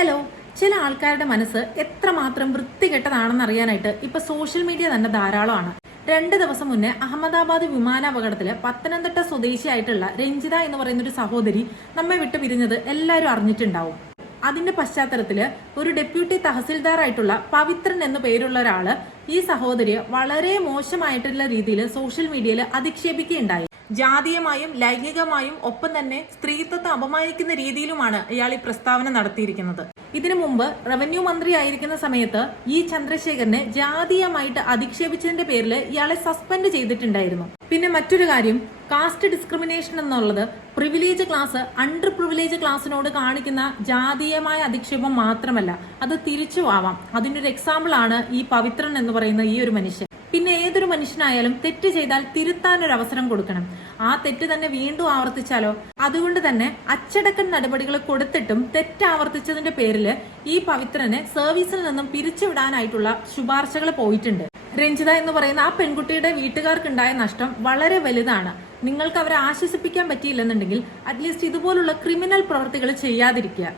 Hello. ചില ആൾക്കാരുടെ മനസ്സ് എത്രമാത്രം വൃത്തികെട്ടതാണെന്ന് അറിയാനായിട്ട് ഇപ്പൊ സോഷ്യൽ മീഡിയ തന്നെ ധാരാളമാണ്. 2 ദിവസം മുന്നേ അഹമ്മദാബാദ് വിമാനാപകടത്തില് പത്തനംതിട്ട സ്വദേശിയായിട്ടുള്ള രഞ്ജിത എന്ന് പറയുന്ന ഒരു സഹോദരി നമ്മെ വിട്ടു പിരിഞ്ഞത് എല്ലാവരും അറിഞ്ഞിട്ടുണ്ടാവും. അതിന്റെ പശ്ചാത്തലത്തില് ഒരു ഡെപ്യൂട്ടി തഹസിൽദാർ ആയിട്ടുള്ള പവിത്രൻ എന്നു പേരുള്ള ഒരാള് ഈ സഹോദരിയെ വളരെ മോശമായിട്ടുള്ള രീതിയിൽ സോഷ്യൽ മീഡിയയിൽ അധിക്ഷേപിക്കുകയുണ്ടായി. ജാതീയമായും ലൈംഗികമായും ഒപ്പം തന്നെ സ്ത്രീത്വത്തെ അപമാനിക്കുന്ന രീതിയിലുമാണ് ഇയാൾ ഈ പ്രസ്താവന നടത്തിയിരിക്കുന്നത്. ഇതിനു മുമ്പ് റവന്യൂ മന്ത്രി ആയിരിക്കുന്ന സമയത്ത് ഈ ചന്ദ്രശേഖരനെ ജാതീയമായിട്ട് അധിക്ഷേപിച്ചതിന്റെ പേരിൽ ഇയാളെ സസ്പെൻഡ് ചെയ്തിട്ടുണ്ടായിരുന്നു. പിന്നെ മറ്റൊരു കാര്യം, കാസ്റ്റ് ഡിസ്ക്രിമിനേഷൻ എന്നുള്ളത് പ്രിവിലേജ് ക്ലാസ് അണ്ടർ പ്രിവിലേജ് ക്ലാസ്സിനോട് കാണിക്കുന്ന ജാതീയമായ അധിക്ഷേപം മാത്രമല്ല, അത് തിരിച്ചു ആവാം. അതിന്റെ ഒരു എക്സാമ്പിൾ ആണ് ഈ പവിത്രൻ എന്ന് പറയുന്ന ഈ ഒരു മനുഷ്യൻ. പിന്നെ ഏതൊരു മനുഷ്യനായാലും തെറ്റ് ചെയ്താൽ തിരുത്താനൊരു അവസരം കൊടുക്കണം. ആ തെറ്റ് തന്നെ വീണ്ടും ആവർത്തിച്ചാലോ? അതുകൊണ്ട് തന്നെ അച്ചടക്ക നടപടികൾ കൊടുത്തിട്ടും തെറ്റ് ആവർത്തിച്ചതിന്റെ പേരിൽ ഈ പവിത്രനെ സർവീസിൽ നിന്നും പിരിച്ചുവിടാനായിട്ടുള്ള ശുപാർശകൾ പോയിട്ടുണ്ട്. രഞ്ജിത എന്ന് പറയുന്ന ആ പെൺകുട്ടിയുടെ വീട്ടുകാർക്കുണ്ടായ നഷ്ടം വളരെ വലുതാണ്. നിങ്ങൾക്ക് അവരെ ആശ്വസിപ്പിക്കാൻ പറ്റിയില്ലെന്നുണ്ടെങ്കിൽ അറ്റ്ലീസ്റ്റ് ഇതുപോലുള്ള ക്രിമിനൽ പ്രവൃത്തികൾ ചെയ്യാതിരിക്കുക.